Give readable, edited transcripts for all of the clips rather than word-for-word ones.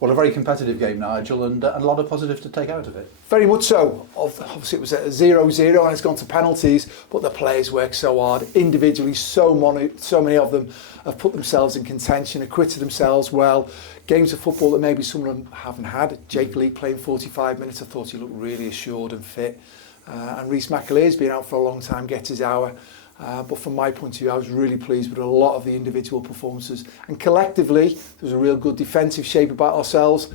Well, a very competitive game, Nigel, and a lot of positives to take out of it. Very much so. Obviously it was a 0-0 and it's gone to penalties, but the players worked so hard. Individually, so many of them have put themselves in contention, acquitted themselves well. Games of football that maybe some of them haven't had. Jake Lee playing 45 minutes, I thought he looked really assured and fit. And 𝗬𝗢𝗨𝗥𝗧𝗧's been out for a long time, gets his hour. But from my point of view, I was really pleased with a lot of the individual performances. And collectively, there was a real good defensive shape about ourselves.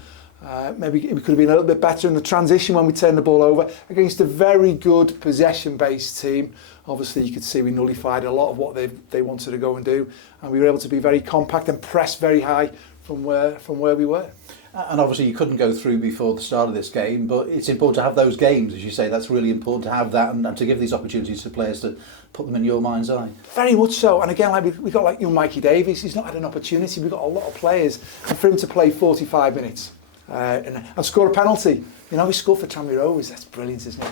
Maybe we could have been a little bit better in the transition when we turned the ball over against a very good possession-based team. Obviously, you could see we nullified a lot of what they wanted to go and do. And we were able to be very compact and press very high from where we were. And obviously you couldn't go through before the start of this game, but it's important to have those games, as you say. That's really important to have that and to give these opportunities to players to put them in your mind's eye. Very much so. And again, like we got like 𝗬𝗢𝗨𝗣𝗣𝗢𝗧, he's not had an opportunity. We've got a lot of players, and for him to play 45 minutes and score a penalty. You know, he scored for Tranmere Rovers. That's brilliant, isn't it?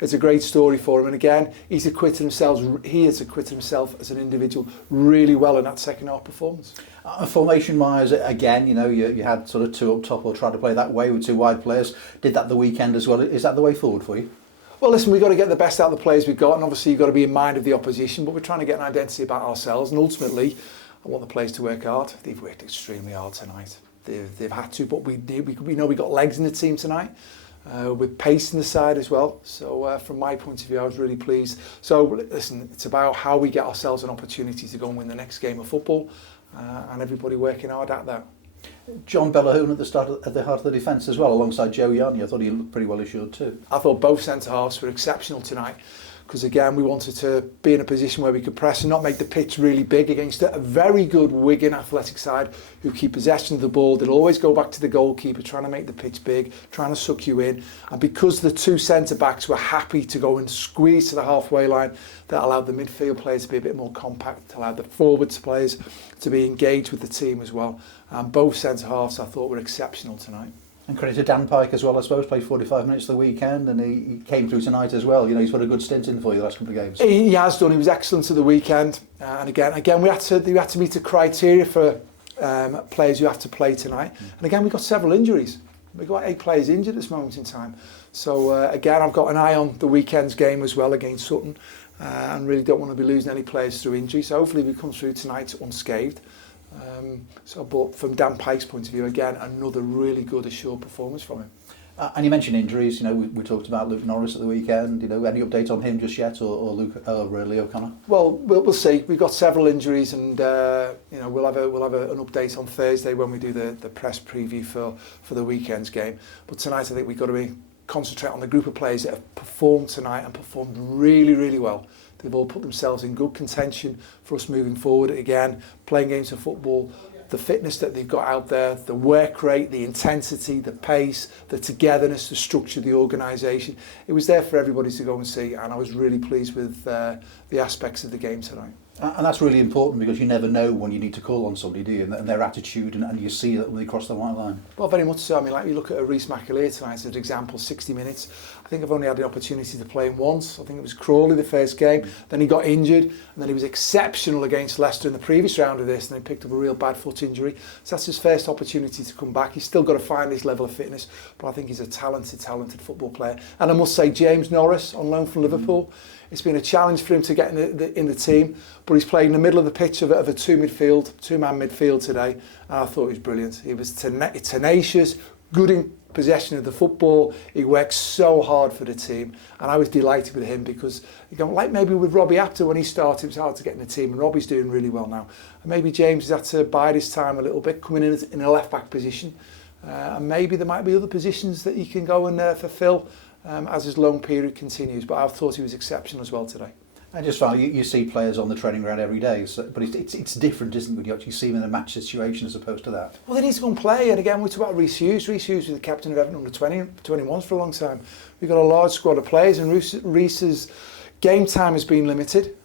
It's a great story for him. And again, he has acquitted himself as an individual really well in that second half performance. Formation-wise, again, you know, you had sort of two up top or tried to play that way with two wide players. Did that the weekend as well. Is that the way forward for you? Well, listen, we've got to get the best out of the players we've got, and obviously you've got to be in mind of the opposition, but we're trying to get an identity about ourselves, and ultimately, I want the players to work hard. They've worked extremely hard tonight. They've had to, but we know we got legs in the team tonight, with pace in the side as well. So from my point of view, I was really pleased. So listen, it's about how we get ourselves an opportunity to go and win the next game of football, and everybody working hard at that. 𝗦𝗢𝗨𝗥𝗧𝗏 at the heart of the defence as well, alongside 𝗬𝗢𝗡𝗏𝗏. I thought he looked pretty well assured too. I thought both centre-halves were exceptional tonight, because again we wanted to be in a position where we could press and not make the pitch really big against a very good Wigan athletic side who keep possession of the ball. They'll always go back to the goalkeeper, trying to make the pitch big, trying to suck you in. And because the two centre-backs were happy to go and squeeze to the halfway line, that allowed the midfield players to be a bit more compact, allowed the forwards players to be engaged with the team as well. And both centre-halves I thought were exceptional tonight. And credit to Dan Pyke as well, I suppose. Played 45 minutes the weekend, and he came through tonight as well. You know, he's put a good stint in for you the last couple of games. He has done. He was excellent at the weekend. And again, we had to meet the criteria for players who have to play tonight. And again, we got several injuries. We've got 8 players injured at this moment in time. So again, I've got an eye on the weekend's game as well against Sutton, and really don't want to be losing any players through injury. So hopefully we come through tonight unscathed. But from Dan Pyke's point of view, again, another really good assured performance from him. And you mentioned injuries. You know, we talked about Luke Norris at the weekend. You know, any update on him just yet, or Lee O'Connor? Well, we'll see. We've got several injuries, and you know, we'll have an update on Thursday when we do the press preview for the weekend's game. But tonight, I think we've got to concentrate on the group of players that have performed tonight and performed really, really well. They've all put themselves in good contention for us moving forward. Again, playing games of football, the fitness that they've got out there, the work rate, the intensity, the pace, the togetherness, the structure of the organisation. It was there for everybody to go and see, and I was really pleased with the aspects of the game tonight. And that's really important, because you never know when you need to call on somebody, do you? And their attitude, and you see that when they cross the white line. Well, very much so. I mean, like you look at 𝗬𝗢𝗨𝗥𝗧𝗏 tonight as an example, 60 minutes. I think I've only had the opportunity to play him once. I think it was Crawley the first game. Then he got injured, and then he was exceptional against Leicester in the previous round of this, and then he picked up a real bad foot injury. So that's his first opportunity to come back. He's still got to find his level of fitness, but I think he's a talented football player. And I must say, James Norris, on loan from Liverpool, it's been a challenge for him to get in the team, but he's played in the middle of the pitch of a two-man midfield today, and I thought he was brilliant. He was tenacious, good in possession of the football. He works so hard for the team, and I was delighted with him, because, you know, like maybe with 𝗬𝗢𝗡𝗏𝗏 when he started, it was hard to get in the team, and Robbie's doing really well now. And maybe James has had to bide his time a little bit, coming in a left-back position, and maybe there might be other positions that he can go and fulfil as his loan period continues. But I thought he was exceptional as well today. I just found you see players on the training ground every day, but it's different, isn't it, when you actually see them in a match situation as opposed to that? Well, they need to go and play, and again we talk about Rhys Hughes. Rhys Hughes was the captain of Everton under 21s for a long time. We've got a large squad of players, and Rhys's game time has been limited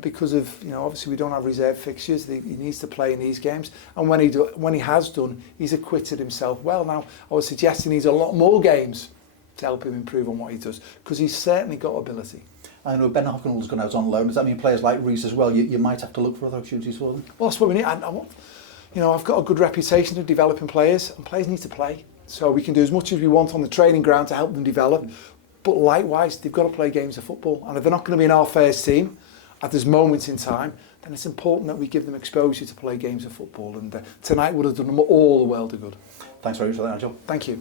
because of, you know, obviously we don't have reserve fixtures. He needs to play in these games, and when he has done, he's acquitted himself well. Now I would suggest he needs a lot more games to help him improve on what he does, because he's certainly got ability. I know Ben Hocknall's gone out on loan. Does that mean players like Rhys as well, you might have to look for other opportunities for them? Well, that's what we need. you know, I've got a good reputation of developing players, and players need to play. So we can do as much as we want on the training ground to help them develop, but likewise, they've got to play games of football. And if they're not going to be in our first team at this moment in time, then it's important that we give them exposure to play games of football. And tonight would have done them all the world of good. Thanks very much for that, Nigel. Thank you.